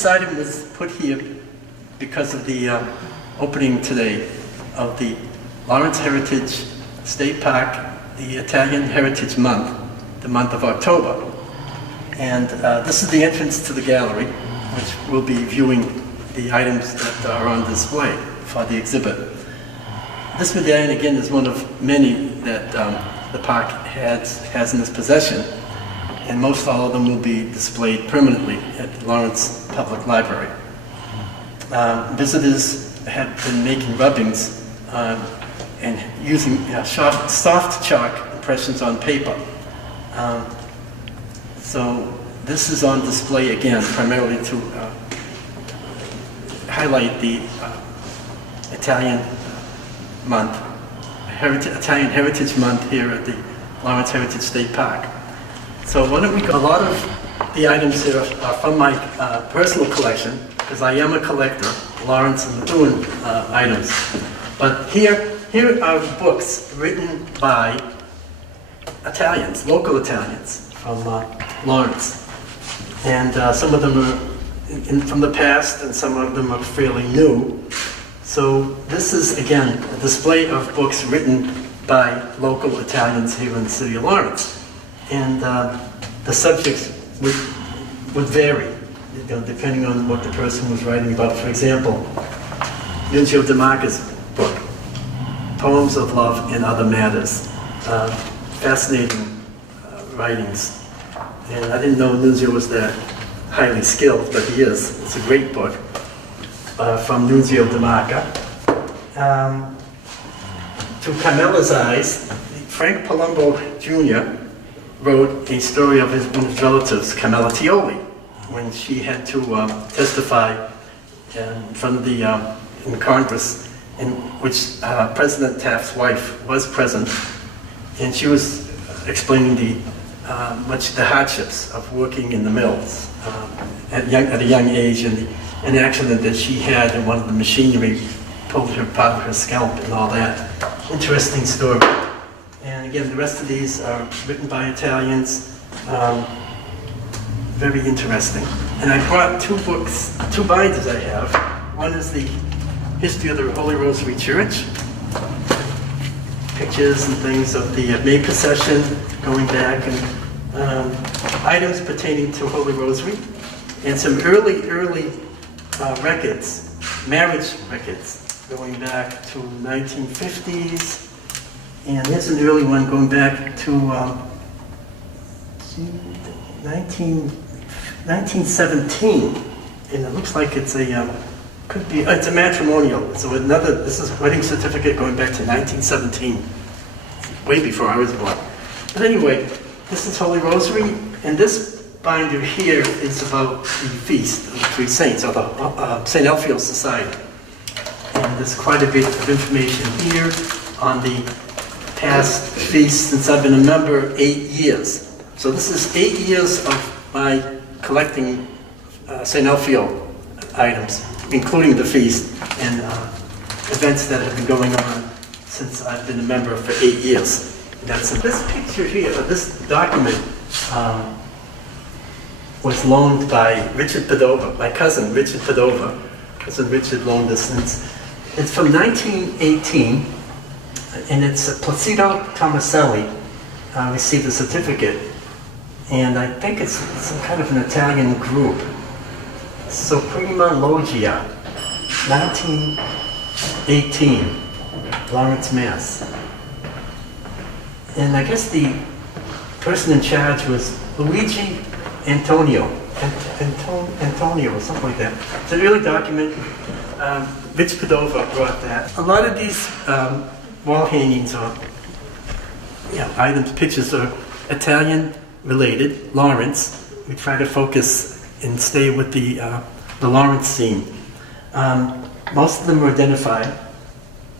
This item was put here because of the opening today of the Lawrence Heritage State Park, the Italian Heritage Month, the month of October. And this is the entrance to the gallery, which will be viewing the items that are on display for the exhibit. This medallion, again, is one of many that the park has in its possession, and most all of them will be displayed permanently at the Lawrence Public Library. Visitors have been making rubbings and using soft chalk impressions on paper. So this is on display again, primarily to highlight the Italian Month, Italian Heritage Month here at the Lawrence Heritage State Park. So why don't we go? A lot of the items here are from my personal collection, because I am a collector, Lawrence and Methuen items. But here are books written by Italians, local Italians from Lawrence. And some of them are from the past, and some of them are fairly new. So this is, again, a display of books written by local Italians here in the city of Lawrence. And the subjects would vary, depending on what the person was writing about. For example, Nunzio De Marca's book, Poems of Love and Other Matters. Fascinating writings. And I didn't know Nunzio was that highly skilled, but he is. It's a great book from Nunzio De Marca. To Carmela's Eyes, Frank Palumbo Jr. wrote a story of one of his relatives, Carmela Tioli, when she had to testify in front of in Congress, in which President Taft's wife was present, and she was explaining the hardships of working in the mills at a young age, and an accident that she had, and one of the machinery pulled her part of her scalp and all that. Interesting story. And again, the rest of these are written by Italians. Very interesting. And I brought two binders I have. One is the History of the Holy Rosary Church. Pictures and things of the May procession going back, and items pertaining to Holy Rosary. And some early records, marriage records, going back to 1950s. And here's an early one going back to 1917, and it looks like it's it's a matrimonial. So this is a wedding certificate going back to 1917, way before I was born. But anyway, this is Holy Rosary, and this binder here is about the feast of the Three Saints, or the St. Elfield's Society. And there's quite a bit of information here on the past feast since I've been a member 8 years. So this is 8 years of my collecting St. Elfield items, including the feast and events that have been going on since I've been a member for 8 years. This picture here, this document, was loaned by Richard Padova, my cousin Richard Padova. Cousin Richard loaned this. It's from 1918. And it's Placido Tomaselli received a certificate, and I think it's some kind of an Italian group. So Prima Loggia, 1918, Lawrence, Mass. And I guess the person in charge was Luigi Antonio, Antonio or something like that. It's an early document. Rich Padova brought that. A lot of these wall hangings or items, pictures are Italian related, Lawrence. We try to focus and stay with the Lawrence scene. Most of them are identified.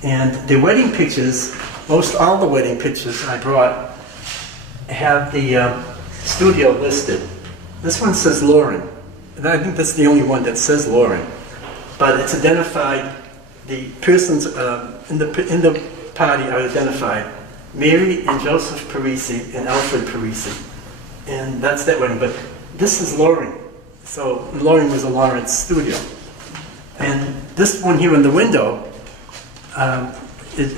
And the wedding pictures, most all the wedding pictures I brought have the studio listed. This one says Lauren. And I think that's the only one that says Lauren. But it's identified, the persons in the party are identified. Mary and Joseph Parisi and Alfred Parisi. And that's that wedding. But this is Lauren. So Loring was a Lawrence studio. And this one here in the window, it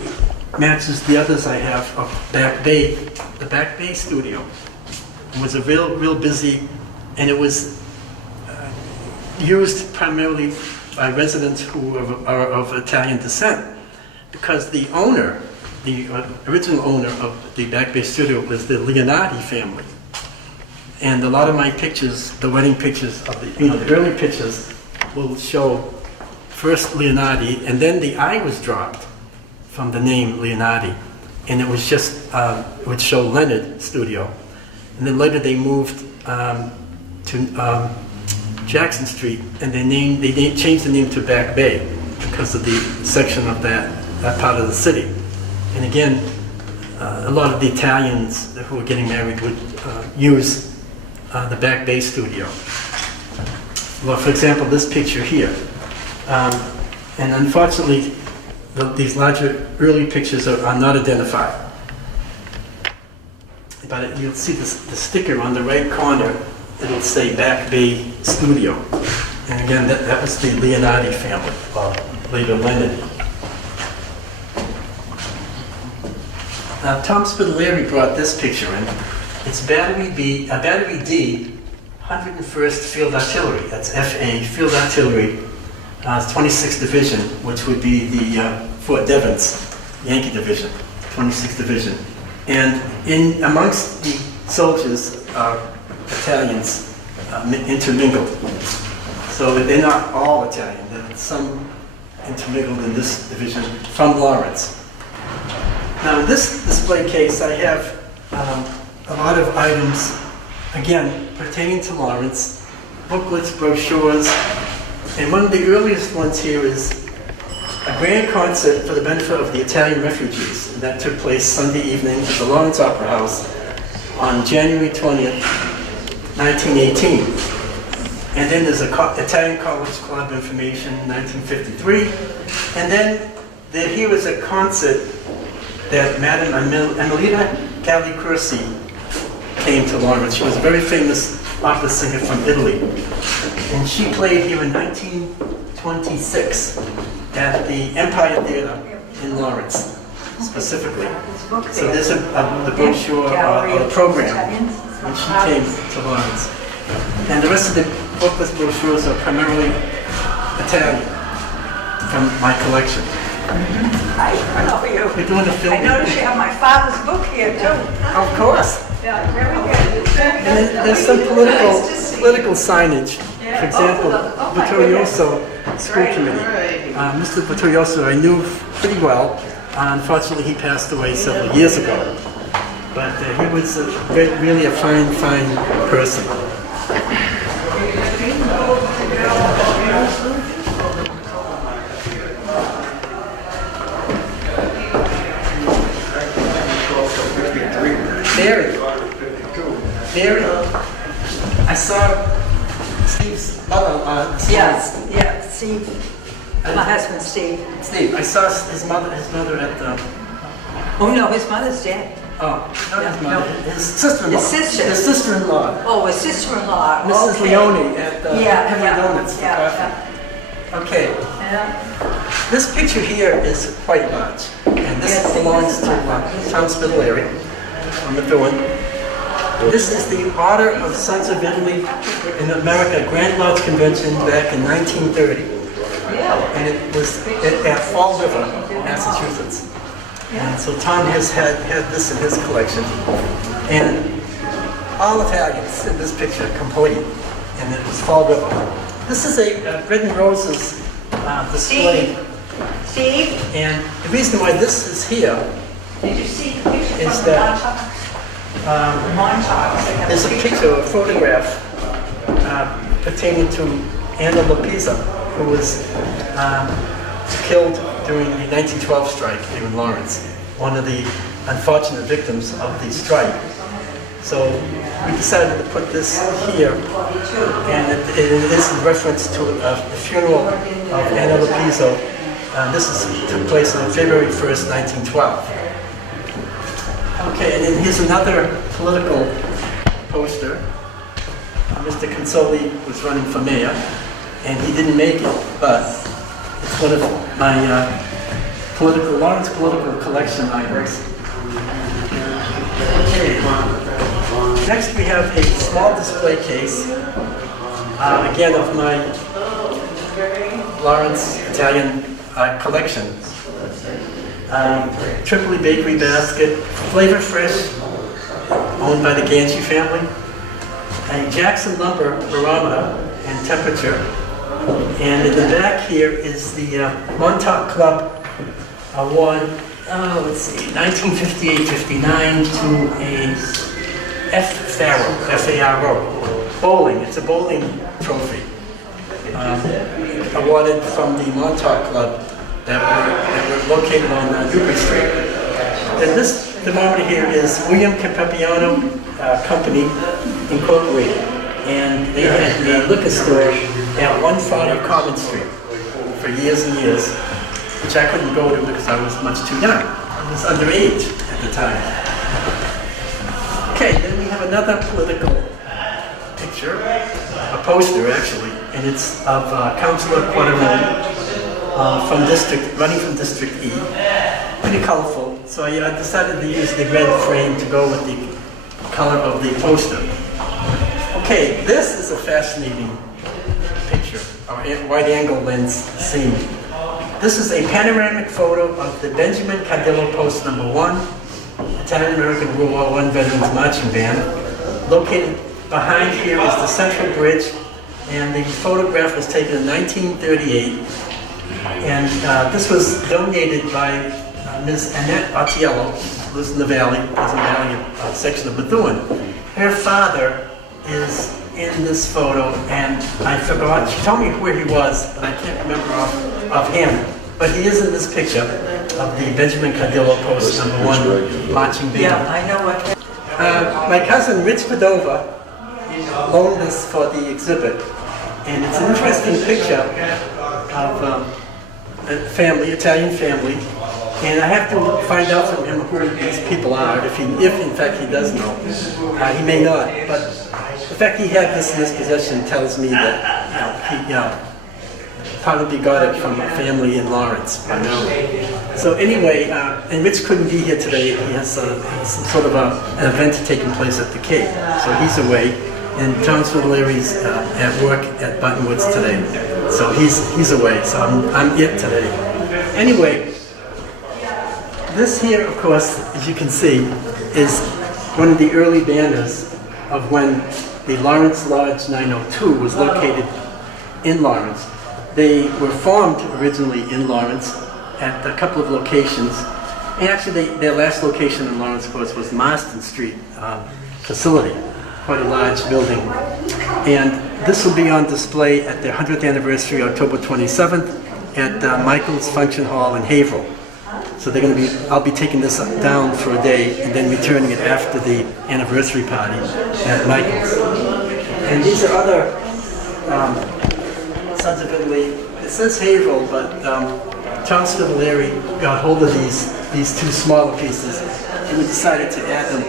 matches the others I have of Back Bay. The Back Bay studio was a real busy, and it was used primarily by residents who are of Italian descent, because the owner, the original owner of the Back Bay studio was the Leonardi family. And a lot of my pictures, the wedding pictures of the early pictures will show first Leonardi, and then the I was dropped from the name Leonardi, and it was just, it would show Leonard Studio. And then later they moved to Jackson Street, and they changed the name to Back Bay because of the section of that part of the city. And again, a lot of the Italians who were getting married would use the Back Bay studio. Well, for example, this picture here. And unfortunately, these larger early pictures are not identified. But you'll see the sticker on the right corner. It'll say Back Bay Studio. And again, that was the Leonardi family, later Leonard. Tom Spitaleri brought this picture in. It's Battery D, 101st Field Artillery. That's FA, Field Artillery, 26th Division, which would be the Fort Devens, Yankee Division, 26th Division. And in amongst the soldiers are Italians intermingled. So they're not all Italian. There are some intermingled in this division from Lawrence. Now in this display case, I have a lot of items, again, pertaining to Lawrence, booklets, brochures, and one of the earliest ones here is a grand concert for the benefit of the Italian refugees. And that took place Sunday evening at the Lawrence Opera House on January 20th, 1918. And then there's Italian College Club information, 1953. And then here is a concert that Madame Emilita Galli-Curci came to Lawrence. She was a very famous opera singer from Italy. And she played here in 1926 at the Empire Theater in Lawrence, specifically. So there's the brochure or the program when she came to Lawrence. And the rest of the booklets, brochures are primarily Italian from my collection. Hi, I know you. We're doing a film. I noticed you have my father's book here too. Of course. Yeah, very good. And then there's some political signage. For example, Vittorioso School Committee. Mr. Vittorioso I knew pretty well. Unfortunately, he passed away several years ago. But he was really a fine person. Mary, I saw Steve's mother. Yes, yeah, Steve, my husband Steve. Steve, I saw his mother at the. Oh no, his mother's dead. Oh, not his mother. No. His sister-in-law. His sister. His sister-in-law. Oh, his sister-in-law. Mrs. Okay. Leone at Henry Donuts. Yeah. Okay. Yeah. This picture here is quite large, and this belongs to Tom Spitaleri on the film. This is the Order of Sons of Italy in America Grand Lodge Convention back in 1930. And it was at Fall River, Massachusetts. And so Tom has had this in his collection. And all Italians in this picture, complete. And it was Fall River. This is a Bread and Roses display. Steve? And the reason why this is here Did you see the picture is from that Montauk? there's a picture, a photograph pertaining to Anna Lopeza, who was killed during the 1912 strike here in Lawrence, one of the unfortunate victims of the strike. So we decided to put this here, and it is in reference to the funeral of Anna Lopeza. This took place on February 1st, 1912. Okay, and then here's another political poster. Mr. Consoli was running for mayor, and he didn't make it, but it's one of my Lawrence political collection items. Okay. Next we have a small display case, again of my Lawrence Italian collection. Tripoli Bakery basket, Flavor Fresh, owned by the Ganji family. A Jackson Lumber barometer and temperature. And in the back here is the Montauk Club award, let's see, 1958-59 to a F-Faro, bowling. It's a bowling trophy awarded from the Montauk Club that were located on Newbury Street. And this thermometer here is William Capiano Company Incorporated, and they had a liquor store at 140 Common Street for years and years, which I couldn't go to because I was much too young. I was underage at the time. Okay, then we have another political picture, a poster actually, and it's of Councilor Quattarone running from District E. Pretty colorful, so I decided to use the red frame to go with the color of the poster. Okay, this is a fascinating picture, a wide angle lens scene. This is a panoramic photo of the Benjamin Cardillo Post No. 1, Italian American World War I Veterans Marching Band. Located behind here is the Central Bridge, and the photograph was taken in 1938. And this was donated by Ms. Annette Artiello, who lives in the Valley, section of Methuen. Her father is in this photo, and I forgot, she told me where he was, but I can't remember offhand. But he is in this picture of the Benjamin Cardillo Post No. 1 marching band. Yeah, I know what. My cousin Rich Padova loaned this for the exhibit, and it's an interesting picture of a family, Italian family, and I have to find out from him who these people are, if in fact he does know. He may not, but the fact he had this in his possession tells me that he probably got it from a family in Lawrence, I know. So anyway, and Rich couldn't be here today. He has some sort of an event taking place at the Cape, so he's away. And John Swindleri's at work at Buttonwoods today, so he's away. So I'm it today. Anyway, this here, of course, as you can see, is one of the early banners of when the Lawrence Lodge 902 was located in Lawrence. They were formed originally in Lawrence at a couple of locations. And actually, their last location in Lawrence, of course, was Marston Street facility, quite a large building. And this will be on display at their 100th anniversary, October 27th, at Michael's Function Hall in Haverhill. So they're going to be, I'll be taking this down for a day and then returning it after the anniversary party at Michael's. And these are other Sons of Italy. It says Haverhill, but Tom Spitaleri got hold of these two smaller pieces, and we decided to add them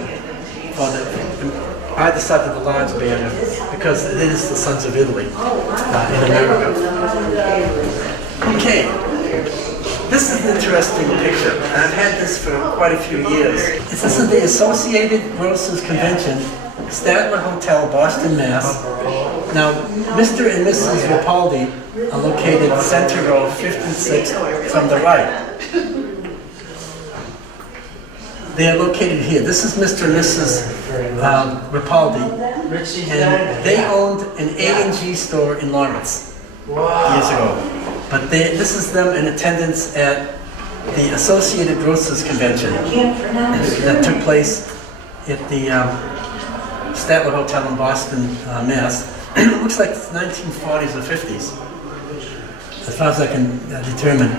for either side of the large banner because it is the Sons of Italy in America. Okay, this is an interesting picture. I've had this for quite a few years. This is the Associated Grocers Convention, Statler Hotel, Boston, Mass. Now, Mr. and Mrs. Rapaldi are located center row, 5th and 6th from the right. They are located here. This is Mr. and Mrs. Rapaldi, and they owned an A&G store in Lawrence years ago. But this is them in attendance at the Associated Grocers Convention that took place at the Statler Hotel in Boston, Mass. It looks like it's 1940s or 50s, as far as I can determine.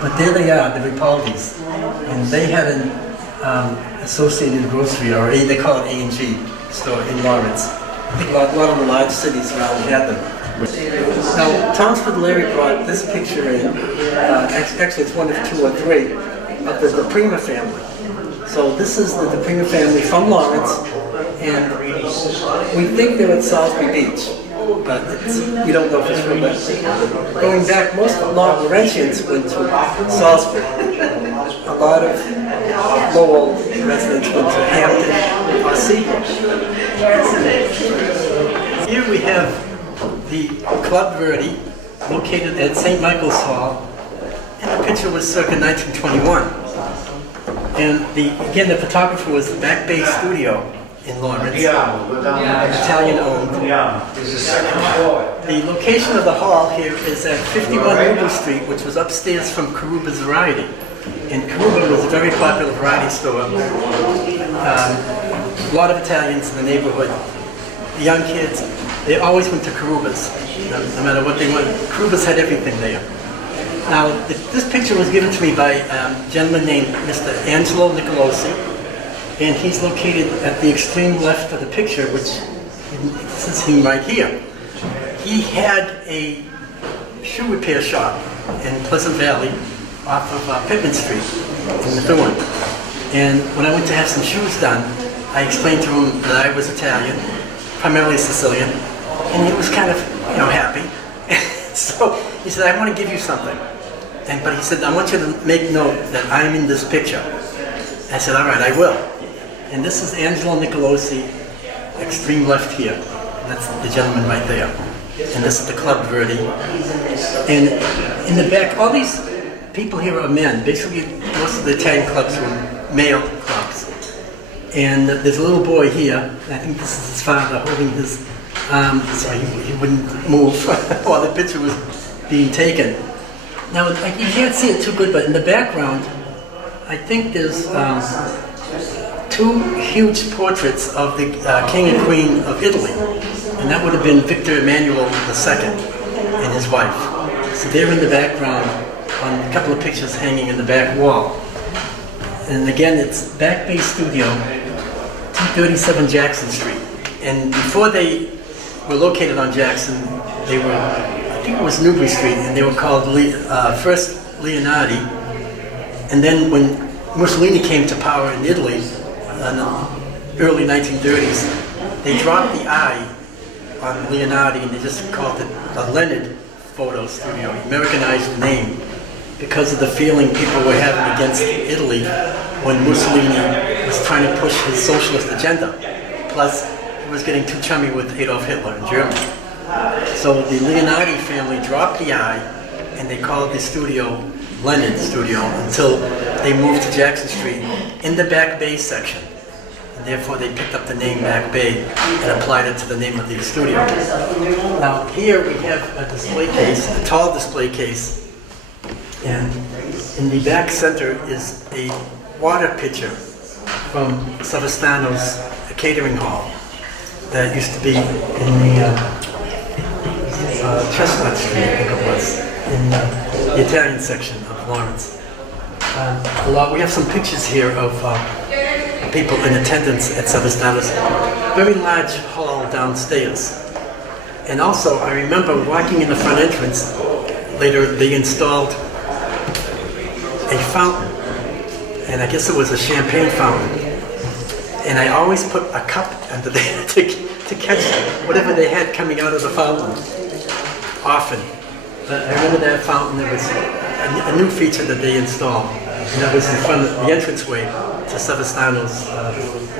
But there they are, the Rapaldis, and they had an Associated Grocery, or they call it A&G store in Lawrence. I think a lot of the large cities around had them. Now, Tom Spitaleri brought this picture in, actually it's one of two or three, of the Prima family. So this is the Prima family from Lawrence, And we think they're at Salisbury Beach, but we don't know for sure. But going back, most Laurentians went to Salisbury. A lot of Lowell residents went to Hampton or Seabrook. Here we have the Club Verde, located at St. Michael's Hall, and the picture was circa 1921. And again, the photographer was the Back Bay Studio in Lawrence, Italian-owned. There's a second floor. The location of the hall here is at 51 Noble Street, which was upstairs from Karuba's Variety. And Karuba was a very popular variety store. A lot of Italians in the neighborhood, the young kids, they always went to Karuba's, no matter what they wanted. Karuba's had everything there. Now, this picture was given to me by a gentleman named Mr. Angelo Nicolosi, and he's located at the extreme left of the picture, which this is him right here. He had a shoe repair shop in Pleasant Valley off of Pittman Street in Methuen. And when I went to have some shoes done, I explained to him that I was Italian, primarily Sicilian, and he was kind of, happy. So he said, I want to give you something. But he said, I want you to make note that I'm in this picture. I said, all right, I will. And this is Angelo Nicolosi, extreme left here. That's the gentleman right there. And this is the Club Verde. And in the back, all these people here are men. Basically, most of the Italian clubs were male clubs. And there's a little boy here. I think this is his father holding his arm so he wouldn't move while the picture was being taken. Now, you can't see it too good, but in the background, I think there's two huge portraits of the King and Queen of Italy. And that would have been Victor Emmanuel II and his wife. So they're in the background on a couple of pictures hanging in the back wall. And again, it's Back Bay Studio, 237 Jackson Street. And before they were located on Jackson, they were, I think it was Newbury Street, and they were called first Leonardi. And then when Mussolini came to power in Italy in the early 1930s, they dropped the I on Leonardi and they just called it the Leonard Photo Studio, Americanized the name, because of the feeling people were having against Italy when Mussolini was trying to push his socialist agenda. Plus, he was getting too chummy with Adolf Hitler in Germany. So the Leonardi family dropped the I and they called the studio Leonard Studio until they moved to Jackson Street in the Back Bay section. And therefore they picked up the name Back Bay and applied it to the name of the studio. Now here we have a display case, a tall display case, and in the back center is a water pitcher from Savastano's catering hall that used to be in the Chestnut Street, I think it was, in the Italian section of Lawrence. We have some pictures here of people in attendance at Savastano's very large hall downstairs. And also, I remember walking in the front entrance, later they installed a fountain, and I guess it was a champagne fountain. And I always put a cup under there to catch whatever they had coming out of the fountain, often. But I remember that fountain, there was a new feature that they installed, and that was in front of the entranceway to Savastano's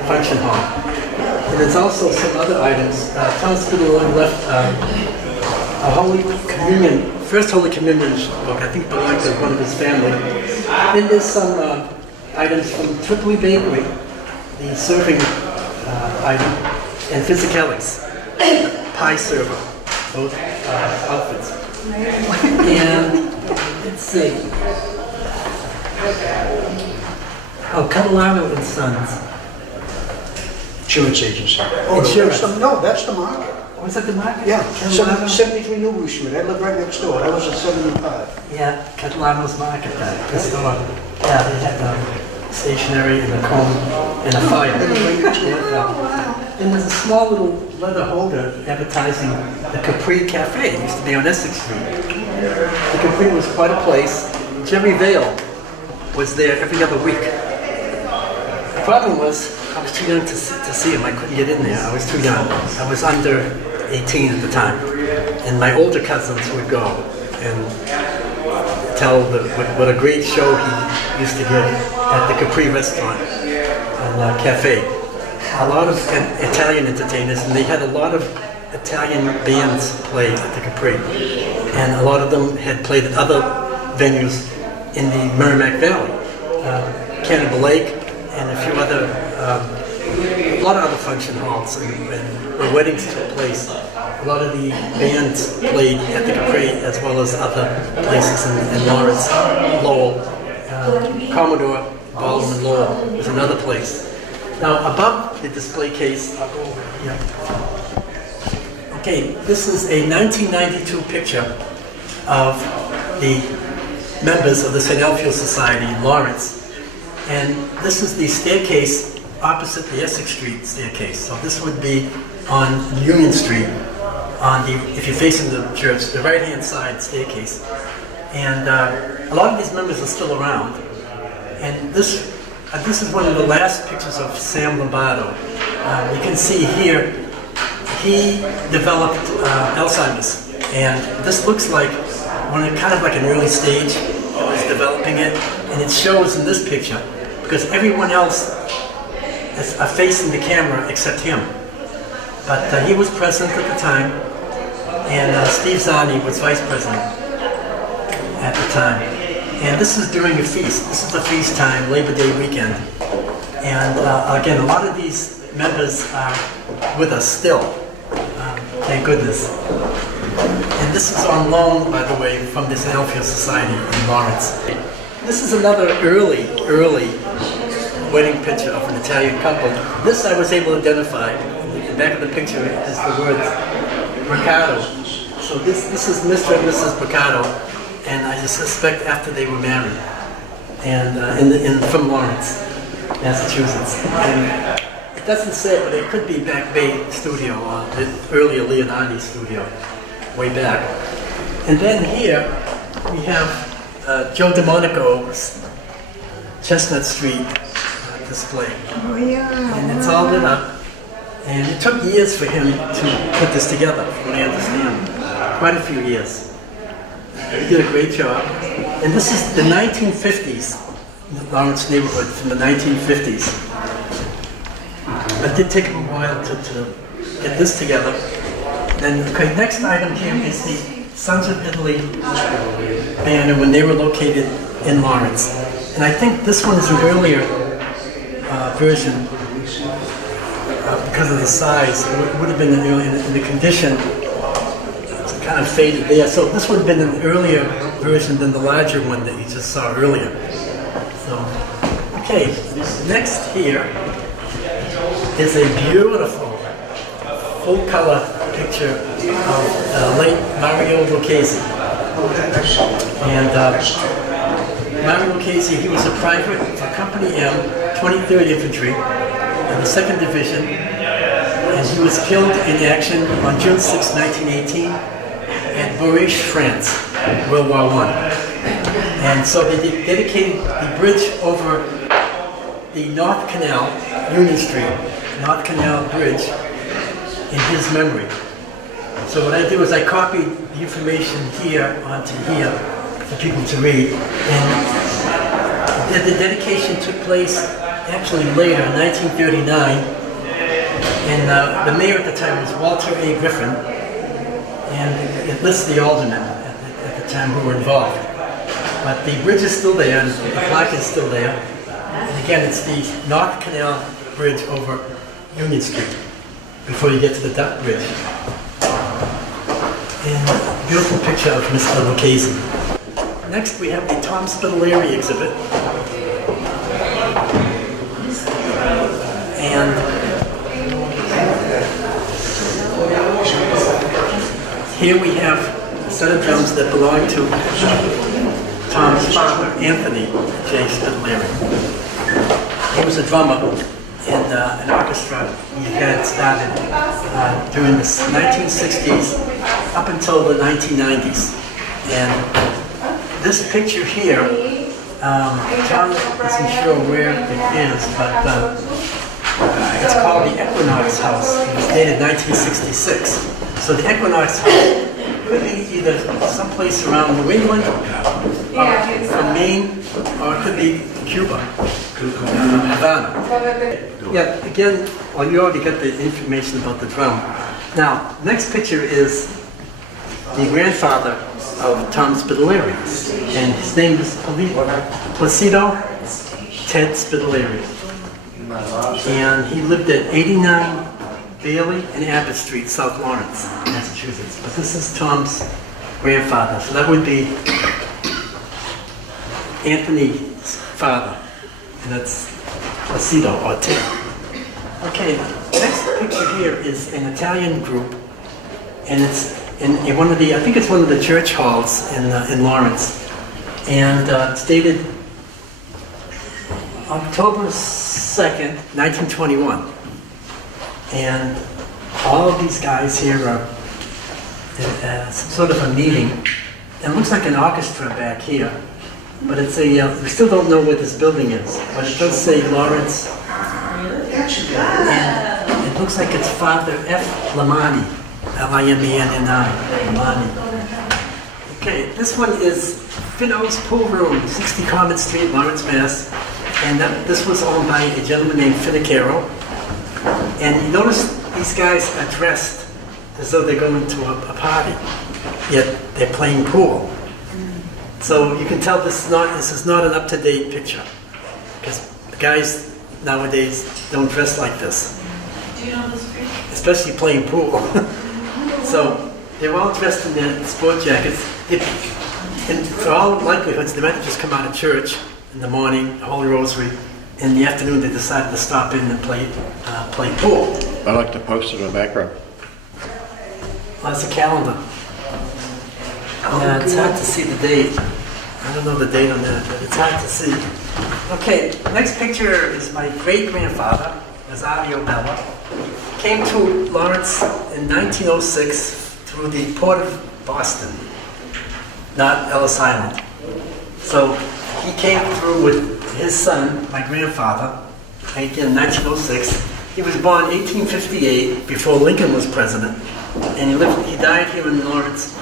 function hall. And there's also some other items. Thomas Fidelone left a Holy Communion, first Holy Communion book, I think belonged to one of his family. Then there's some items from Tripoli Bakery, the serving item, and Physicali's, pie server, both outfits. And let's see. Oh, Catalano and Sons. Insurance agency. Oh, insurance. That's the market. Was that the market? Yeah, Catalano? 73 Newbury Street. I live right next door. That was at 75. Yeah, Catalano's Market, the store. Yeah, they had stationery and a comb and a fire. And there's a small little leather holder advertising the Capri Cafe. It used to be on Essex Street. The Capri was quite a place. Jerry Vale was there every other week. The problem was, I was too young to see him. I couldn't get in there. I was too young. I was under 18 at the time. And my older cousins would go and tell what a great show he used to give at the Capri restaurant and cafe. A lot of Italian entertainers, and they had a lot of Italian bands play at the Capri. And a lot of them had played at other venues in the Merrimack Valley. Cannibal Lake, and a few other, a lot of other function halls and where weddings took place. A lot of the bands played at the Capri as well as other places in Lawrence, Lowell, Commodore, Baldwin and Lowell was another place. Now above the display case, I'll go over here. Okay, this is a 1992 picture of the members of the St. Alpheus Society in Lawrence. And this is the staircase opposite the Essex Street staircase. So this would be on Union Street, if you're facing the church, the right-hand side staircase. And a lot of these members are still around. And this is one of the last pictures of Sam Lombardo. You can see here, he developed Alzheimer's. And this looks like kind of like an early stage. He was developing it. And it shows in this picture, because everyone else is facing the camera except him. But he was president at the time, and Steve Zani was vice president at the time. And this is during a feast. This is the feast time, Labor Day weekend. And again, a lot of these members are with us still, thank goodness. And this is on loan, by the way, from the St. Alpheus Society in Lawrence. This is another early wedding picture of an Italian couple. This I was able to identify. The back of the picture is the words Mercado. So this is Mr. and Mrs. Mercado, and I suspect after they were married, and from Lawrence, Massachusetts. And it doesn't say, but it could be Back Bay Studio, the earlier Leonardi studio, way back. And then here we have Joe DeMonico's Chestnut Street display. Oh, yeah. And it's all lit up. And it took years for him to put this together, from what I understand. Quite a few years. He did a great job. And this is the 1950s, the Lawrence neighborhood from the 1950s. It did take him a while to get this together. Then, okay, next item here is the Sons of Italy band when they were located in Lawrence. And I think this one is an earlier version because of the size. It would have been an earlier, in the condition, it's kind of faded there. So this would have been an earlier version than the larger one that you just saw earlier. So, okay, next here is a beautiful full-color picture of late Mario Lucchese. And Mario Lucchese, he was a private for Company M, 23rd Infantry, in the 2nd Division, and he was killed in action on June 6, 1918, at Bourges, France, World War I. And so they dedicated the bridge over the North Canal, Union Street, North Canal Bridge, in his memory. So what I did was I copied the information here onto here for people to read. And the dedication took place actually later, in 1939. And the mayor at the time was Walter A. Griffin. And it lists the aldermen at the time who were involved. But the bridge is still there, and the plaque is still there. And again, it's the North Canal Bridge over Union Street, before you get to the Duck Bridge. And a beautiful picture of Mr. Lucchese. Next we have the Tom Spitaleri exhibit. And here we have a set of drums that belong to Tom's father, Anthony J. Spitaleri. He was a drummer in an orchestra he had started during the 1960s up until the 1990s. And this picture here John isn't sure where it is, but it's called the Equinox House. It was dated 1966. So the Equinox House could be either someplace around New England, or from Maine, or it could be Cuba, Havana. Yeah, again, well, you already got the information about the drum. Now, next picture is the grandfather of Tom Spitaleri, and his name is Placido Ted Spitaleri. And he lived at 89 Bailey and Abbott Street, South Lawrence, Massachusetts. But this is Tom's grandfather, so that would be Anthony's father, and that's Placido or Ted. Okay, next picture here is an Italian group, and it's in one of the, I think it's one of the church halls in Lawrence, and it's dated October 2nd, 1921. And all of these guys here are at some sort of a meeting. And it looks like an orchestra back here, but it's a, we still don't know where this building is, but it does say Lawrence. And it looks like it's Father F. Lamani, L-I-M-E-N-N-I, Lamani. Okay, this one is Finno's Pool Room, 60 Common Street, Lawrence, Mass. And this was owned by a gentleman named Finicaro. And you notice these guys are dressed as though they're going to a party, yet they're playing pool. So you can tell this is not an up-to-date picture, because the guys nowadays don't dress like this. Do you know this picture? Especially playing pool. So they're all dressed in their sport jackets. And for all likelihoods, they might have just come out of church in the morning, Holy Rosary. In the afternoon, they decided to stop in and play pool. I like the poster in the background. Well, that's a calendar. Yeah, it's hard to see the date. I don't know the date on that, but it's hard to see. Okay, next picture is my great-grandfather, Rosario Bella. Came to Lawrence in 1906 through the port of Boston, not Ellis Island. So he came through with his son, my grandfather, again in 1906. He was born 1858, before Lincoln was president, and he died here in Lawrence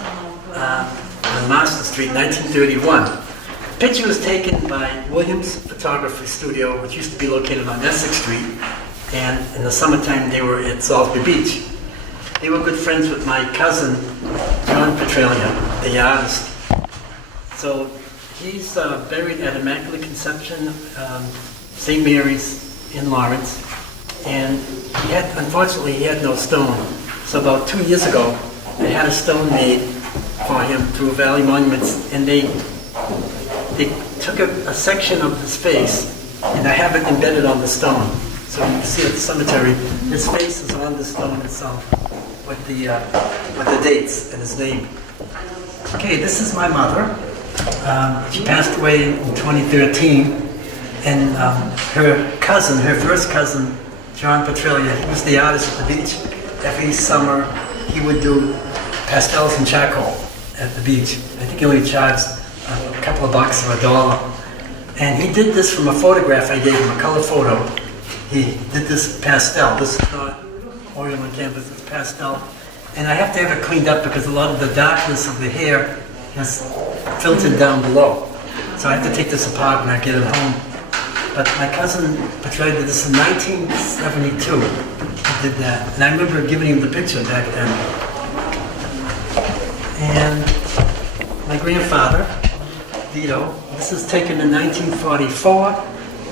on Master Street, 1931. The picture was taken by Williams Photography Studio, which used to be located on Essex Street, and in the summertime they were at Salisbury Beach. They were good friends with my cousin, John Petralia, the artist. So he's buried at Immaculate Conception, St. Mary's in Lawrence, and unfortunately he had no stone. So about 2 years ago, they had a stone made for him through Valley Monuments, and they took a section of his face, and I have it embedded on the stone. So you can see at the cemetery, his face is on the stone itself with the dates and his name. Okay, this is my mother. She passed away in 2013, and her first cousin, John Petralia, he was the artist at the beach. Every summer, he would do pastels and charcoal at the beach. I think he only charged a couple of bucks or $1. And he did this from a photograph I gave him, a color photo. He did this pastel. This is not oil on canvas, it's pastel. And I have to have it cleaned up because a lot of the darkness of the hair has filtered down below. So I have to take this apart when I get it home. But my cousin Petralia did this in 1972. He did that. And I remember giving him the picture back then. And my grandfather, Vito, this is taken in 1944.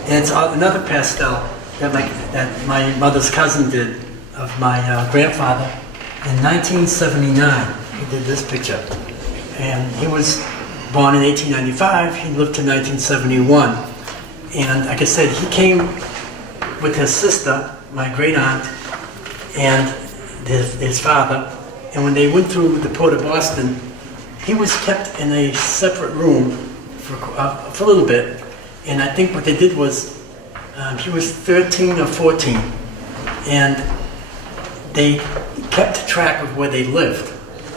And it's another pastel that my mother's cousin did of my grandfather. In 1979, he did this picture. And he was born in 1895, he lived to 1971. And like I said, he came with his sister, my great aunt, and his father. And when they went through the port of Boston, he was kept in a separate room for a little bit. And I think what they did was, he was 13 or 14, and they kept track of where they lived.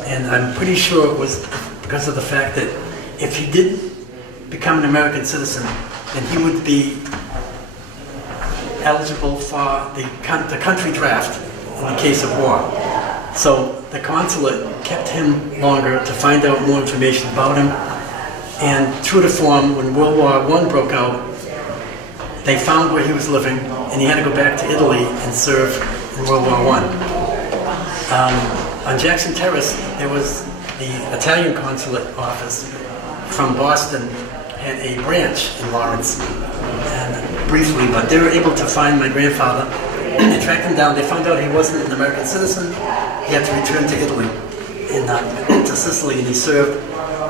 And I'm pretty sure it was because of the fact that if he did become an American citizen, then he would be eligible for the country draft in the case of war. So the consulate kept him longer to find out more information about him. And true to form, when World War I broke out, they found where he was living, and he had to go back to Italy and serve in World War I. On Jackson Terrace, there was the Italian consulate office from Boston, had a branch in Lawrence, and briefly, but they were able to find my grandfather. They tracked him down. They found out he wasn't an American citizen. He had to return to Italy, to Sicily, and he served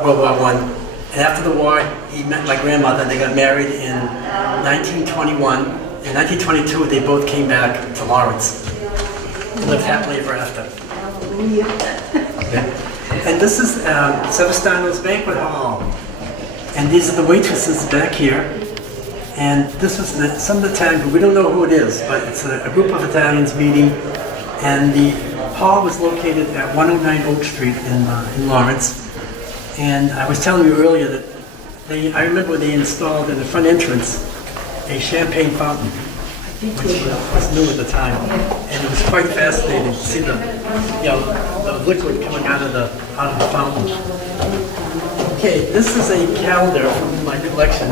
World War I. And after the war, he met my grandmother. They got married in 1921. In 1922, they both came back to Lawrence. Lived happily ever after. And this is Sevastano's banquet hall. And these are the waitresses back here. And this was some of the Italian, we don't know who it is, but it's a group of Italians meeting. And the hall was located at 109 Oak Street in Lawrence. And I was telling you earlier that I remember they installed in the front entrance a champagne fountain, which was new at the time. And it was quite fascinating to see the liquid coming out of the fountain. Okay, this is a calendar from my collection,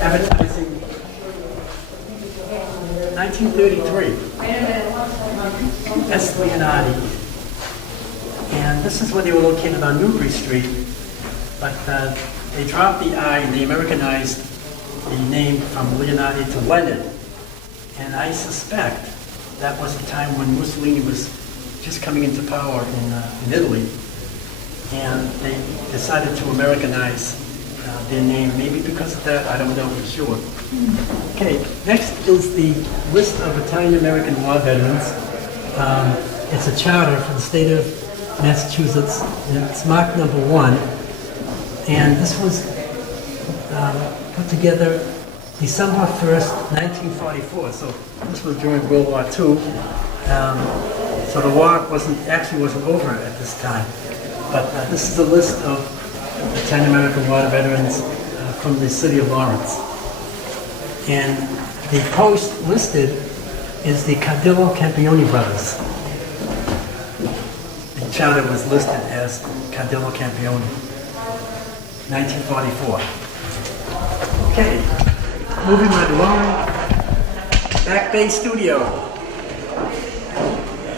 advertising 1933. S. Leonardi. And this is where they were located on Newbury Street, but they dropped the I and they Americanized the name from Leonardi to Leonard. And I suspect that was the time when Mussolini was just coming into power in Italy, and they decided to Americanize their name, maybe because of that, I don't know for sure. Okay, next is the list of Italian-American war veterans. It's a charter for the state of Massachusetts, and it's marked number 1. And this was put together December 1st, 1944. So this was during World War II. So the war wasn't over at this time. But this is a list of Italian-American war veterans from the city of Lawrence. And the post listed is the Cardillo Campioni brothers. The charter was listed as Cardillo Campioni, 1944. Okay, moving right along. Back Bay Studio.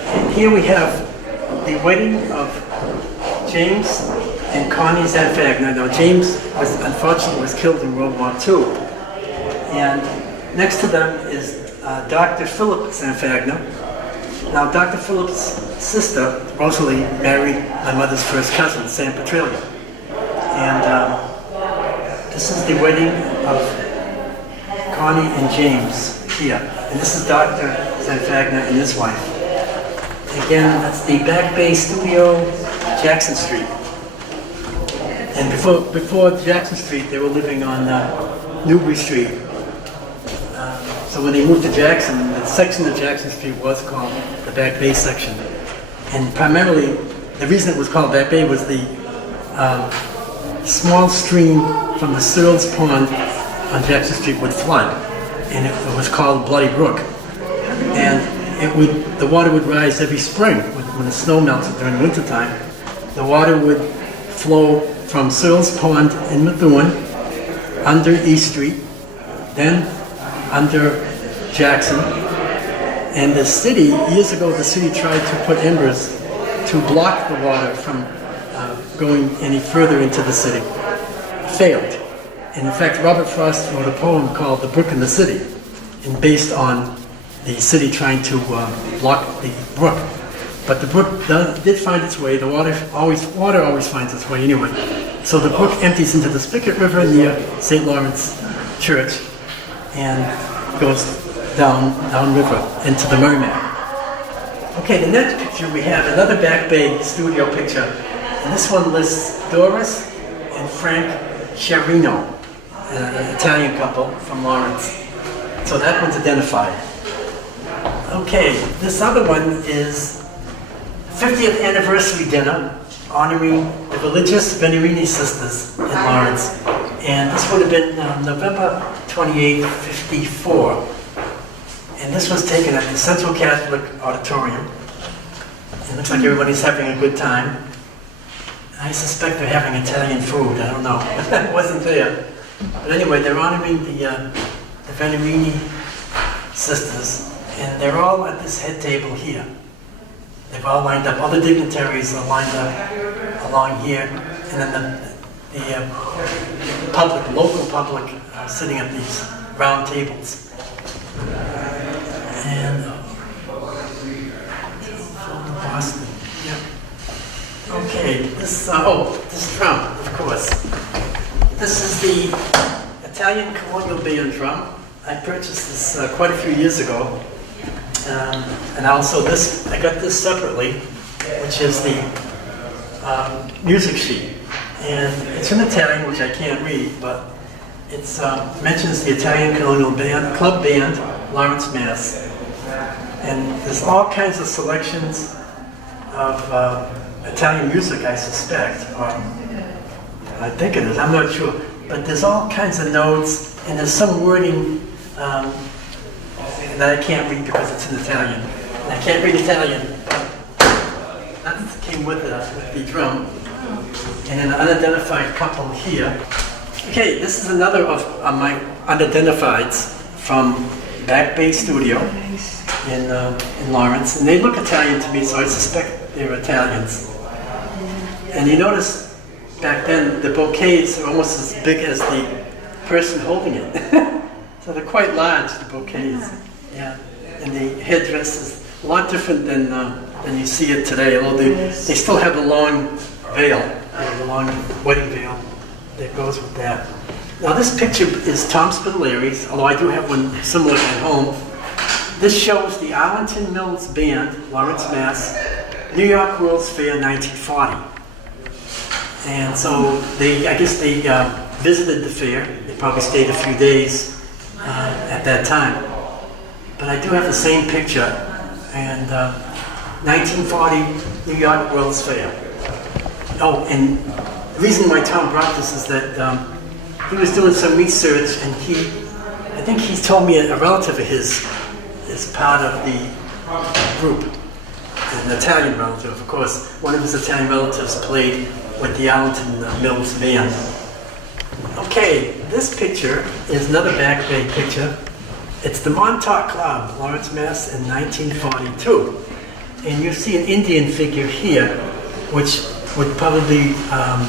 And here we have the wedding of James and Connie Zanfagna. Now, James unfortunately was killed in World War II. And next to them is Dr. Philip Zanfagna. Now, Dr. Philip's sister, Rosalie, married my mother's first cousin, Sam Petralia. And this is the wedding of Connie and James here. And this is Dr. Zanfagna and his wife. Again, that's the Back Bay Studio, Jackson Street. And before Jackson Street, they were living on Newbury Street. So when they moved to Jackson, the section of Jackson Street was called the Back Bay section. And primarily, the reason it was called Back Bay was the small stream from the Searles Pond on Jackson Street would flood, and it was called Bloody Brook. And the water would rise every spring when the snow melted during the wintertime. The water would flow from Searles Pond in Methuen, under East Street, then under Jackson. And the city, years ago, the city tried to put embers to block the water from going any further into the city. Failed. And in fact, Robert Frost wrote a poem called The Brook in the City, and based on the city trying to block the brook. But the brook did find its way. The water always finds its way anyway. So the brook empties into the Spicket River near St. Lawrence Church and goes downriver into the Merrimack. Okay, the next picture we have another Back Bay Studio picture, and this one lists Doris and Frank Sciarrino, an Italian couple from Lawrence. So that one's identified. Okay, this other one is 50th anniversary dinner honoring the religious Venerini sisters in Lawrence. And this would have been November 28, 54. And this was taken at the Central Catholic Auditorium. It looks like everybody's having a good time. I suspect they're having Italian food, I don't know. I wasn't there. But anyway, they're honoring the Venerini sisters, and they're all at this head table here. They've all lined up, all the dignitaries are lined up along here, and then the public, local public, are sitting at these round tables. And Boston, yeah. Okay, this is Trump, of course. This is the Italian colonial band drum. I purchased this quite a few years ago. And also this, I got this separately, which is the music sheet. And it's in Italian, which I can't read, but it mentions the Italian colonial band, club band, Lawrence, Mass. And there's all kinds of selections of Italian music, I suspect, or I think it is, I'm not sure. But there's all kinds of notes, and there's some wording that I can't read because it's in Italian. And I can't read Italian, but that came with the drum. And an unidentified couple here. Okay, this is another of my unidentifieds from Back Bay Studio in Lawrence. And they look Italian to me, so I suspect they're Italians. And you notice back then the bouquets are almost as big as the person holding it. So they're quite large, the bouquets. Yeah. And the headdress is a lot different than you see it today, although they still have the long veil, the long wedding veil that goes with that. Now this picture is Tom Spitaler's, although I do have one similar at home. This shows the Arlington Mills Band, Lawrence, Mass., New York World's Fair 1940. And so I guess they visited the fair. They probably stayed a few days at that time. But I do have the same picture, and 1940 New York World's Fair. Oh, and the reason why Tom brought this is that he was doing some research, and I think he told me a relative of his is part of the group, an Italian relative. Of course, one of his Italian relatives played with the Arlington Mills Band. Okay, this picture is another Back Bay picture. It's the Montauk Club, Lawrence, Mass. in 1942. And you see an Indian figure here, which would probably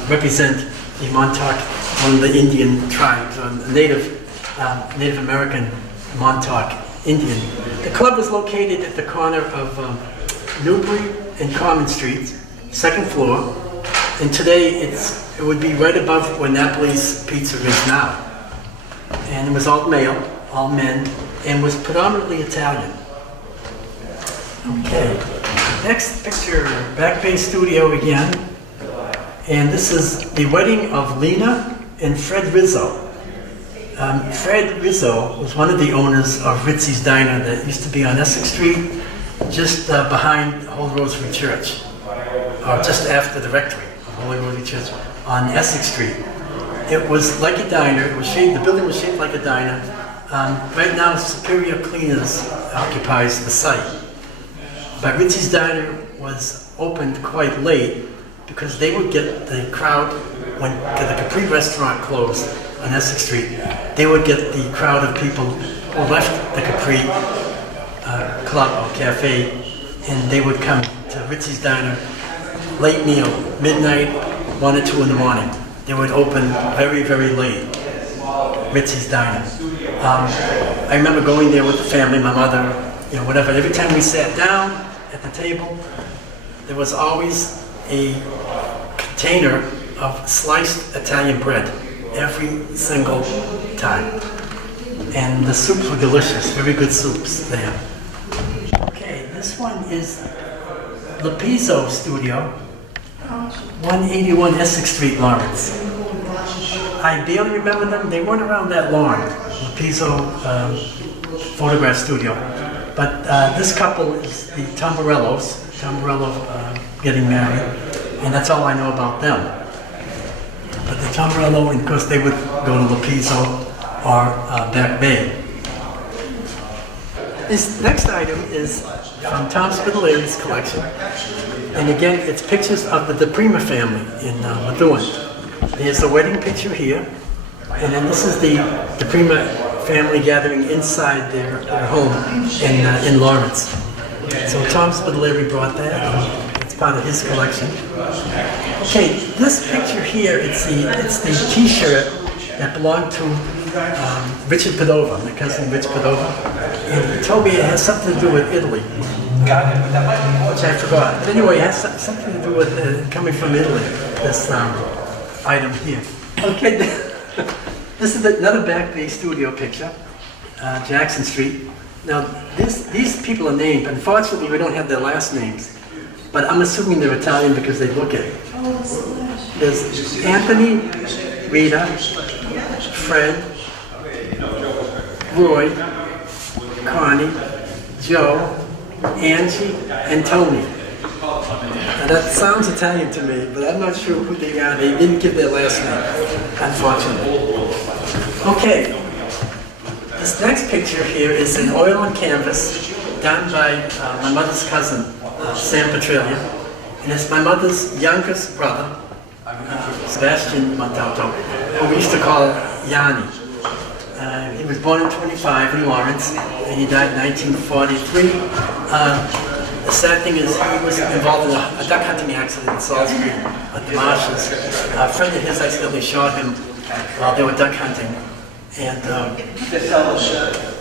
represent the Montauk, one of the Indian tribes, or Native American Montauk Indian. The club is located at the corner of Newbury and Common Streets, second floor. And today it would be right above where Napoli's Pizza is now. And it was all male, all men, and was predominantly Italian. Okay, next picture, Back Bay Studio again. And this is the wedding of Lena and Fred Rizzo. Fred Rizzo was one of the owners of Ritzy's Diner that used to be on Essex Street, just behind Holy Rosary Church, or just after the rectory. Holy Rosary Church on Essex Street. It was like a diner. It was shaped, the building was shaped like a diner. Right now, Superior Cleaners occupies the site. But Ritzy's Diner was opened quite late because they would get the crowd when the Capri restaurant closed on Essex Street. They would get the crowd of people who left the Capri club or cafe, and they would come to Ritzy's Diner. Late meal, midnight, 1 or 2 in the morning. They would open very, very late, Ritzy's Diner. I remember going there with the family, my mother, whatever. Every time we sat down at the table, there was always a container of sliced Italian bread, every single time. And the soups were delicious, very good soups there. Okay, this one is the Pizzo Studio, 181 Essex Street, Lawrence. I barely remember them. They weren't around that long, the Pizzo photograph studio. But this couple is the Tamburellos, getting married. and that's all I know about them. But the Tombrello, and of course, they would go to Lapizzo or Back Bay. This next item is from Tom Spitaler's collection, and again, it's pictures of the DePrima family in Methuen. There's a wedding picture here, and then this is the DePrima family gathering inside their home in Lawrence. So Tom Spitaleri brought that, and it's part of his collection. Okay, this picture here, it's the T-shirt that belonged to Richard Padova, my cousin Rich Padova, and he told me it has something to do with Italy, which I forgot. But anyway, it has something to do with coming from Italy, this item here. Okay, this is another Back Bay studio picture, Jackson Street. Now, these people are named, unfortunately we don't have their last names, but I'm assuming they're Italian because they look it. There's Anthony, Rita, Fred, Roy, Connie, Joe, Angie, and Tony. Now that sounds Italian to me, but I'm not sure who they are. They didn't give their last name, unfortunately. Okay, this next picture here is an oil on canvas done by my mother's cousin, Sam Petralia, and it's my mother's youngest brother, Sebastian Montalto, who we used to call Yanni. He was born in 25 in Lawrence, and he died in 1943. The sad thing is he was involved in a duck hunting accident in Salisbury at the marshes. A friend of his accidentally shot him while they were duck hunting. And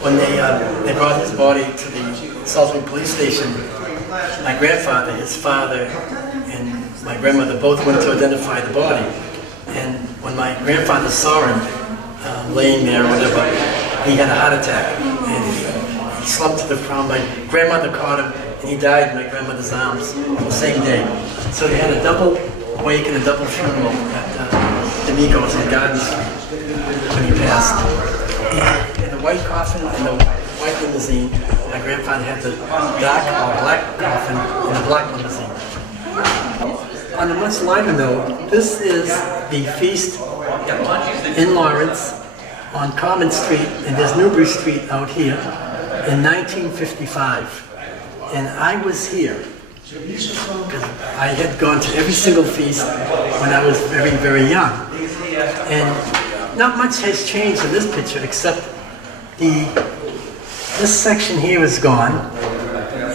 when they brought his body to the Salisbury police station, my grandfather, his father, and my grandmother both went to identify the body. And when my grandfather saw him laying there or whatever, he had a heart attack. And he slumped to the ground. My grandmother caught him, and he died in my grandmother's arms the same day. So they had a double wake and a double funeral at D'Amico's in Garden Street when he passed. And the white coffin and the white limousine. My grandfather had the dark or black coffin and the black limousine. On a much lighter note, this is the feast in Lawrence on Common Street, and there's Newbury Street out here, in 1955. And I was here because I had gone to every single feast when I was very, very young. And not much has changed in this picture except this section here is gone,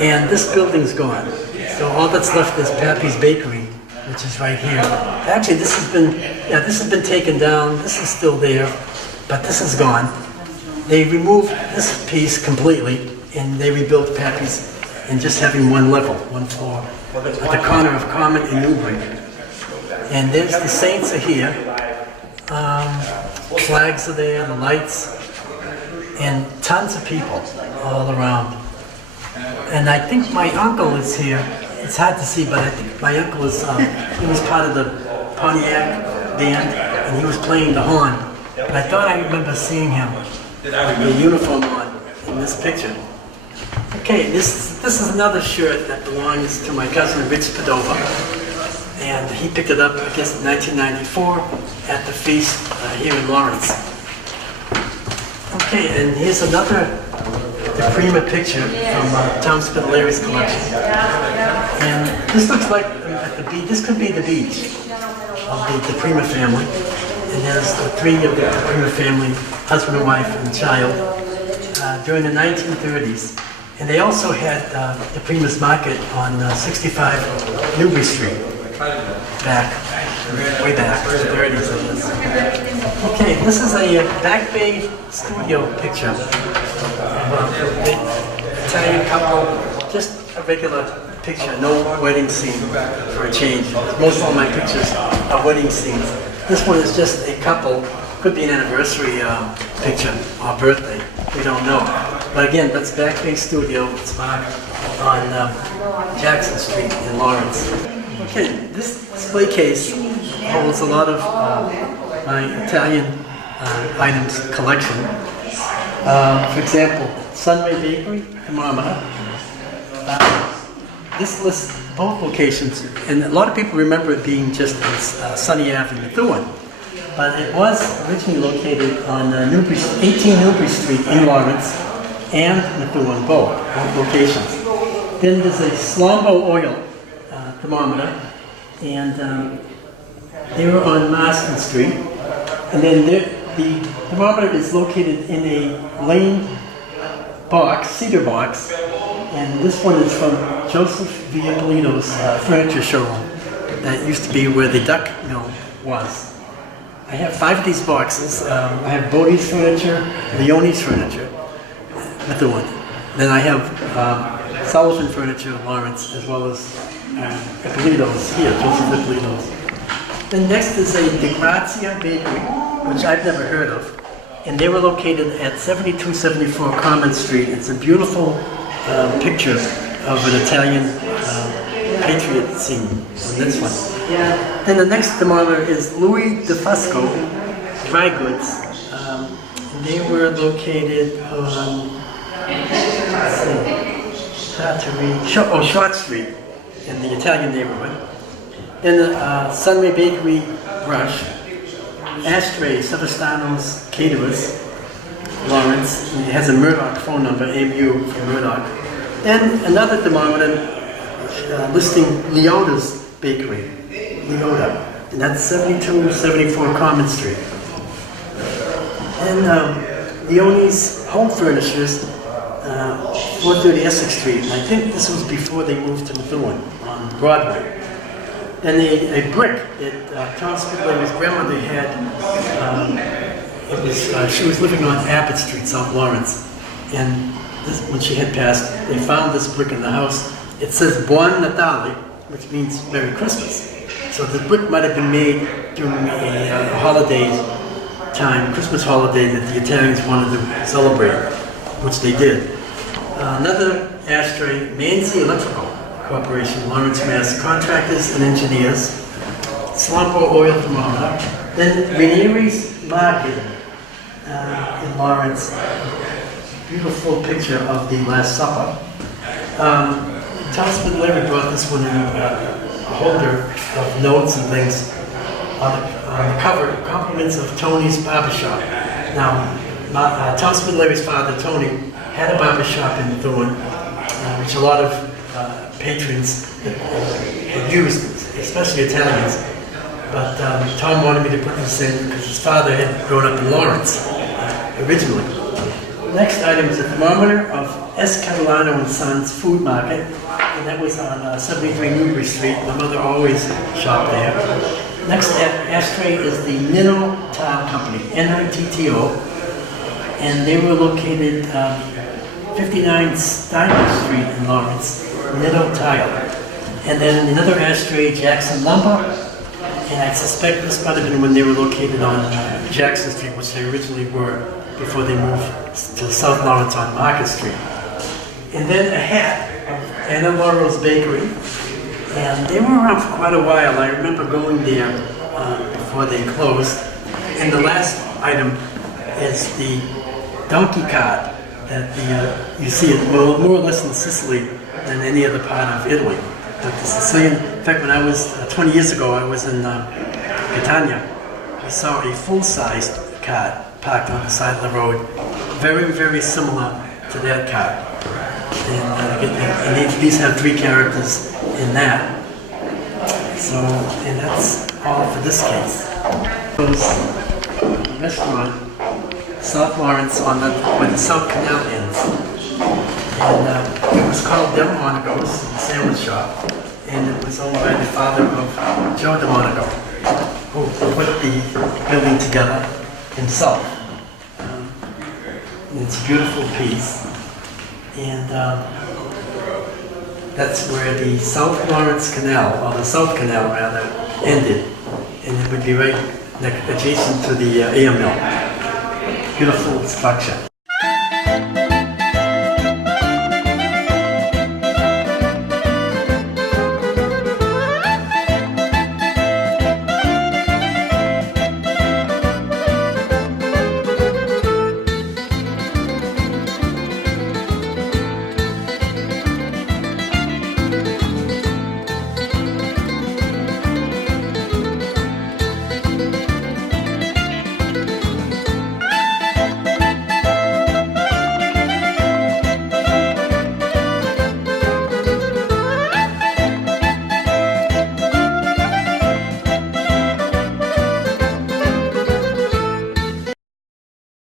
and this building's gone. So all that's left is Pappy's Bakery, which is right here. Actually, this has been taken down. This is still there, but this is gone. They removed this piece completely, and they rebuilt Pappy's and just having one level, one floor, at the corner of Common and Newbury. And there's the saints are here. Flags are there, the lights, and tons of people all around. And I think my uncle is here. It's hard to see, but I think my uncle is, he was part of the Pontiac band, and he was playing the horn. And I thought I remember seeing him with the uniform on in this picture. Okay, this is another shirt that belongs to my cousin Rich Padova, and he picked it up, I guess, in 1994 at the feast here in Lawrence. Okay, and here's another DePrima picture from Tom Spitaleri's collection. And this looks like at the beach. This could be the beach of the DePrima family. And there's the three of the DePrima family, husband and wife and child, during the 1930s. And they also had the Primus Market on 65 Newbury Street, way back, in the 30s of this. Okay, this is a Back Bay studio picture of an Italian couple, just a regular picture, no wedding scene for a change. Most of all my pictures are wedding scenes. This one is just a couple, could be an anniversary picture or birthday, we don't know. But again, that's Back Bay Studio. It's on Jackson Street in Lawrence. Okay, this display case holds a lot of my Italian items collection. For example, Sunray Bakery, Marmara. this lists both locations, and a lot of people remember it being just on Sunny Ave in Methuen. But it was originally located on 18 Newbury Street in Lawrence and Methuen, both locations. Then there's a Slombo oil thermometer, and they were on Marston Street. And then the thermometer is located in a lane box, cedar box, and this one is from Joseph Viapolito's furniture showroom that used to be where the duck mill was. I have 5 of these boxes. I have Bodie's furniture, Leone's furniture, Methuen. Then I have Sullivan Furniture, Lawrence, as well as Ippolito's here, Joseph Ippolito's. Then next is a De Grazia Bakery, which I've never heard of. And they were located at 7274 Common Street. It's a beautiful picture of an Italian patriot scene on this one. Then the next thermometer is Louis De Fusco Dry Goods. And they were located on Short Street in the Italian neighborhood. Then the Sunray Bakery Brush, Ashtray, Savastano's Caterers, Lawrence. It has a Murdoch phone number, AMU from Murdoch. Then another thermometer listing Leota's Bakery, Leota, and that's 7274 Common Street. And Leone's Home Furnishers, 430 Essex Street, and I think this was before they moved to Methuen on Broadway. And a brick that Tom Spidler's grandmother had, she was living on Abbott Street, South Lawrence. And when she had passed, they found this brick in the house. It says Buon Natale, which means Merry Christmas. So the brick might have been made during a holiday time, Christmas holiday that the Italians wanted to celebrate, which they did. Another ashtray, Manzi Electrical Corporation, Lawrence, Mass. Contractors and engineers. Slombo oil thermometer. Then Ranieri's Market in Lawrence. Beautiful picture of the Last Supper. Thomas Spidler brought this one in a holder of notes and things on the cover, compliments of Tony's Barbershop. Now, Tom Spidler's father, Tony, had a barbershop in Methuen, which a lot of patrons had used, especially Italians. But Tom wanted me to put this in because his father had grown up in Lawrence originally. Next item is a thermometer of S. Catalano and Sons Food Market, and that was on 73 Newbury Street. My mother always shopped there. Next ashtray is the Nitto Tile Company, N-I-T-T-O, and they were located 59 Steiner Street in Lawrence, Nitto Tile. And then another ashtray, Jackson Lumber, and I suspect this might have been when they were located on Jackson Street, which they originally were before they moved to South Lawrence on Market Street. And then a hat of Anna Laurel's Bakery, and they were around for quite a while. I remember going there before they closed. And the last item is the donkey cart that you see it more or less in Sicily than any other part of Italy. But the Sicilian, in fact, when I was 20 years ago, I was in Catania. I saw a full-sized cart parked on the side of the road, very, very similar to that cart. And these have 3 characters in that. So, and that's all for this case. The restaurant, South Lawrence, where the South Canal ends. And it was called Delmonico's, the sandwich shop, and it was owned by the father of Joe Delmonico, who put the building together himself. And it's a beautiful piece, and that's where the South Lawrence Canal, or the South Canal rather, ended, and it would be right adjacent to the AM mill. Beautiful structure.